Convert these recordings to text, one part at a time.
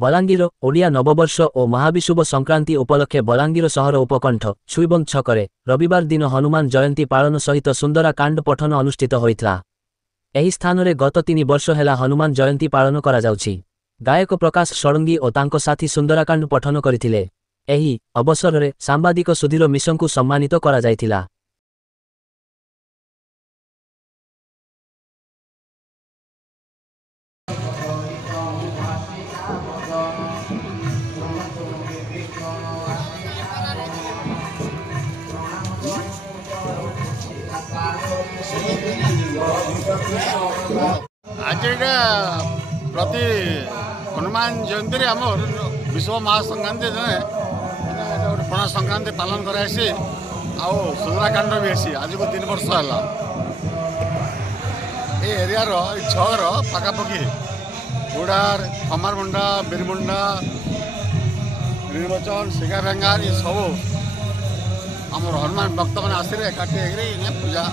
बलांगीर ओडिया नववर्ष और महाविषुव संक्रांति उपलक्षे बलांगीर सहर उपकंठ छुईबंध छकरे रविवार दिन हनुमान जयंती पालन सहित सुंदरा कांड पठन अनुष्ठित होइतला। एही स्थान रे गत 3 वर्ष हेला हनुमान जयंती पालन करा जाउछि। गायक प्रकाश षडंगी और तांको साथी सुंदराकांड पठन करथिले। एही अवसर रे सांबादिक सुधीर मिश्रंकु सम्मानित करा जायतिला। आज प्रति हनुमान जयंती आम विश्व महासंक्रांति जने पणा संक्रांति पालन करासी आउ सुंदराकांड भी आसी आज को 3 वर्ष है। ये एरिया छर पाखापाखि गुड़ार खमारमुंडा बीरमुंडा निर्वचन शिखा बेंगार ये सब आम हनुमान भक्त मैंने आसिले एकाठी पूजा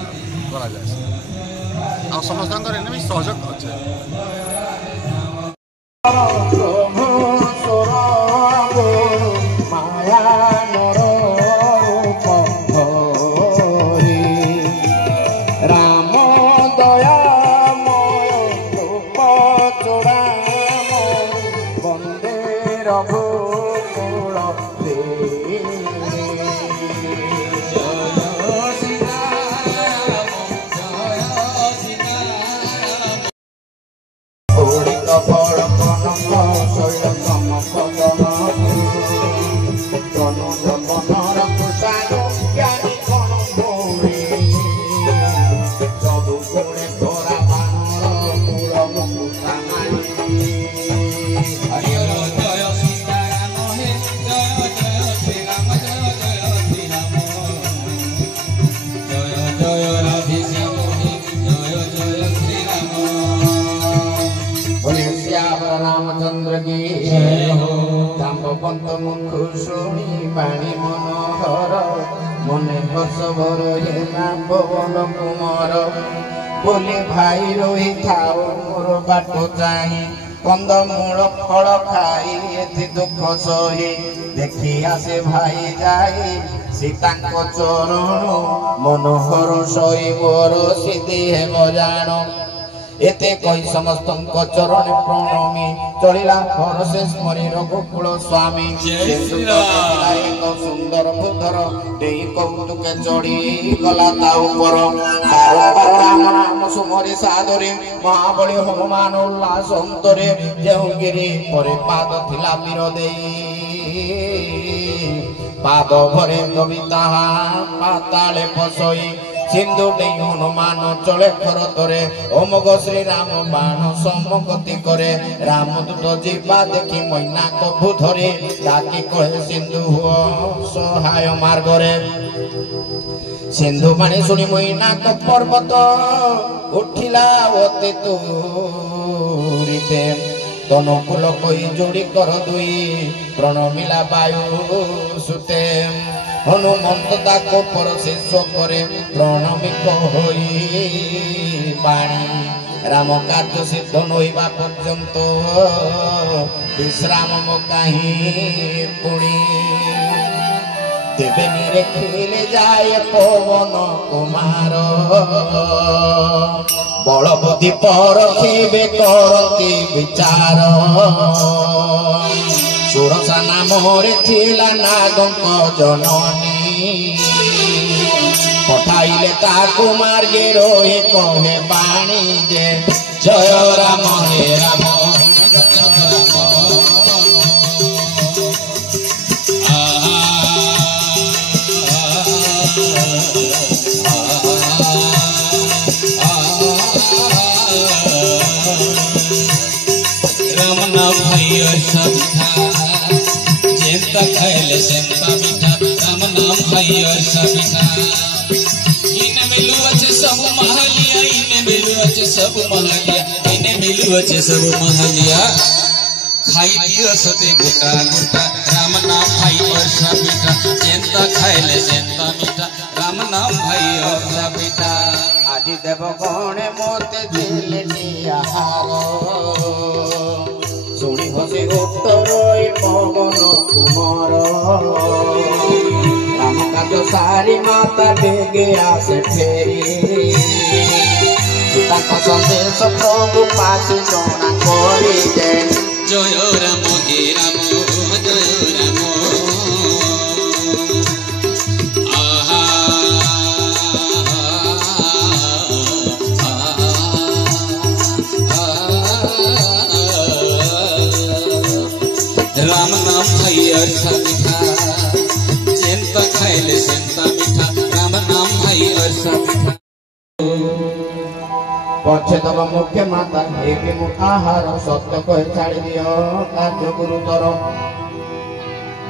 करा जाए आ समस्त भी सहयोग अच्छे। रामचंद्र की दाम्बवंत मुख शुणी पाणी मनोहर मने हर्ष भर हेना पवन कुमार बोले भाई रही थाओ मोर बाट चाही कंदमूल फल खाई एथि दुख सही देखी आसे भाई जाई सीता चरण मनोहर सही मोर सिद्धि हेम जान एते कही समस्त चरण प्रणमी चलिला हरसे स्मरी रघुकुल स्वामी एक सुंदर पुत्र देई कौतुके चढ़ी गला ता ऊपर बारंबार राम नाम सुमरि सादरे महाबली हनुमान उल्लास अंतरे जेउ गिरी परे पाद थिला पीर देई पाद भरे कविता पाताले पसई सिंधु डेई हनुमान चले खरतरे अमोघ श्री राम बाण सम्मुखति करे रामदूत जीवा देखी मैना कभु धरे डाकी कहे सिंधु हुओ सहाय मार्गरे सिंधु पानी सुनी मैना को पर्वत उठिला अति तुरीते तनुकूल कही जोड़ी कर दुई प्रणमिला वायु सुते हनुमंत ताको पर शेष करे प्रणमिक होई बाणी राम कार्य सिद्ध नोइबा पर्यंत विश्राम मोकाही पुणी तेबे निरेखिले जाए पवन कुमार बल बुद्धि परखिबे करती विचार सुरसा नामरे थिला नागंक जननी पठाइले ताकु मार्गे रोहे कहे बाणी जे जय राम हे राम राम ना भाई सबिता जेंता खाइले सेंता मीठा राम नाम भाई सबिता इने मिलुवचे सब महलिया इने मिलुवचे सब महलिया इने मिलुवचे सब महलिया खाई दियो सते गोटा गोटा राम नाम भाई सबिता जेंता खाइले सेंता मीठा राम नाम भाई सबिता आदि देव गणे मोते दिले निहार सुनी हसी उत्तर सुंदरी माता बेगे आसे फेरी ताको संदेश प्रभु पास जणा करी दे जय राम हे राम जय राम आहा राम नाम भैया मीठा जेंता खाइले सेंता मीठा राम नाम भैया मीठा पछे तब मुख्य माता हे मु आहार सत्य कह छाड़ी दियो कार्य गुरुतर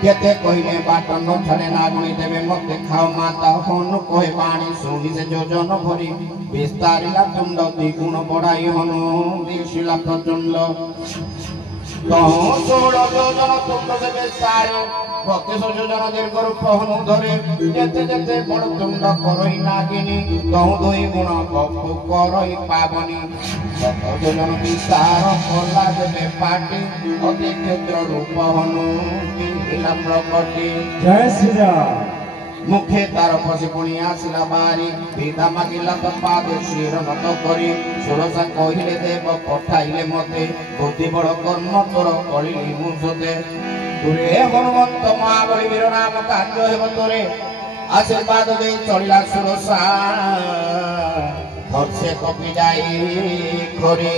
केते कहले बाट न छाड़े नागुणी देवे मते खाओ माता हनु कहे पानी सुनी से जोजन भरी विस्तारिला तुंड द्विगुण बढ़ाई हनु दिशिला प्रचंड षोड़ योजन तुंड से विस्तार 32 योजन दीर्घ रूप हनु धरे जेते जेते बड़ तुंड करई नागिनी तहु दुई गुण बपु करई पावनी 7 योजन विस्तार कला देवे पाटी अति क्षेत्र रूप हनु किला प्रकटी जय श्री राम मुखे तार पसी पुणी आसिला बारी विधा मागिला तो पाद शिर नत करी षोड़शा कहिले देव पठाइले मते बुद्धि बड़ कर्म तोर कलिली मुसते तुरे हनुमंत महाबली वीर नाम कार्य हेब तोरे आशीर्वाद दे चलिला षोड़शा हर्षे कपि जाई खरे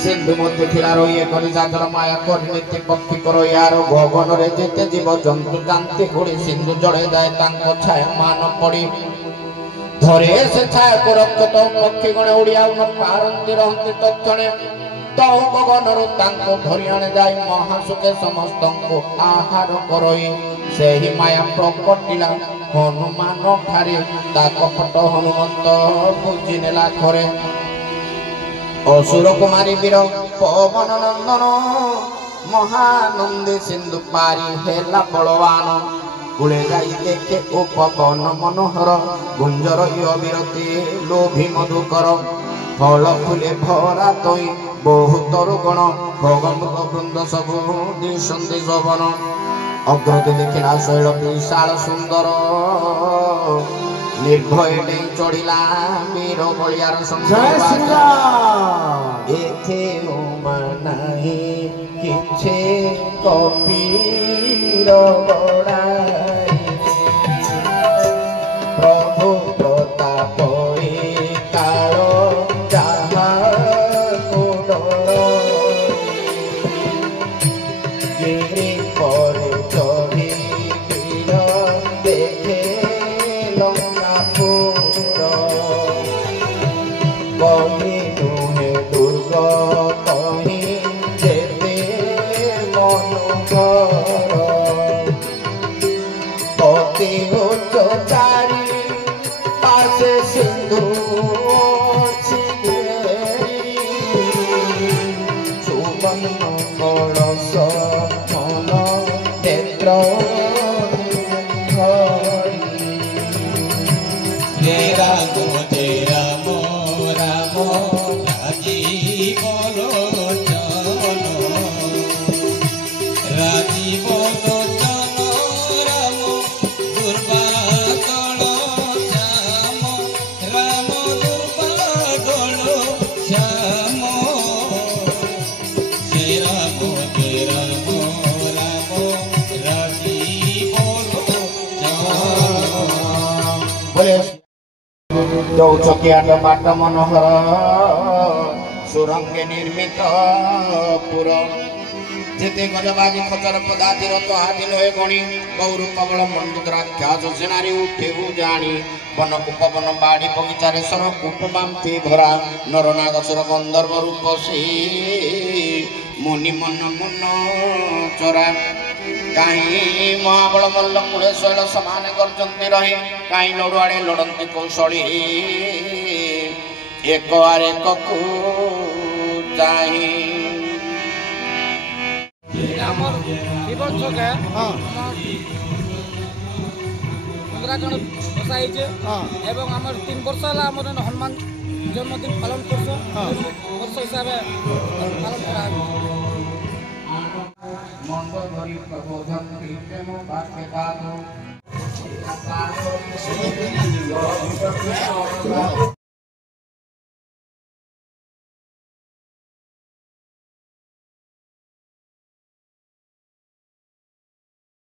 सिंधु मध्य थिला रही करी जातर माया करी नीति पक्षी करो यार गगन रे जेते जीव जंतु कांति पड़ी सिंधु जड़े जाए तांको छाया मान पड़ी धरे से छाया को रक्त पक्षी गणे उड़िया न पारंती रहंती तत्क्षणे तौ गगन रु तांको धरि आने जाई महासुखे समस्तंको आहार करई सेही माया प्रकटिला हनुमान ठारे ता कपट हनुमंत बुझि नेला खरे असुर कुमारी वीर पवन नंदन महानंदी सिंधु पारी हेला बलवान कूले जाई देखे उपवन मनोहर गुंजर अविरती लोभी मधुकर फल फुले भरा तई बहुत रुगण भगवान वृंद सबु दिशंदी शोभन अग्रति देखिला शैल विशाल सुंदर निर्भय नहीं चढ़िला वीर बलियार संसार एथे उमानाही किछे कपीर बड़ाई प्रभु प्रताप काल जहा गिरी पर चढ़ी वीर देखे चौचकियाट बाट मनोहर सुरंगे निर्मित पुर जेते गजबागी खचर पदातिर तो हाथी लोहे गणी गौर प्रबल मंडुद्राख्यास सेनारी उठे जानी वन उपवन बाड़ी बगीचारे सर कुटुमांती भरा नरनागसुर गंधर्व रूपसी मुनि मन मुन चोरा कहीं महाबल मल्ल कूड़े शैल समान गर्जंती रही कहीं लड़ुआड़े लड़ती कौशली एक आरे ककु चाही एवं आम 3 वर्ष हनुमान जन्मदिन पालन वर्ष हिसाब पालन करा मंद धरी प्रबोधन प्रेम वाक्य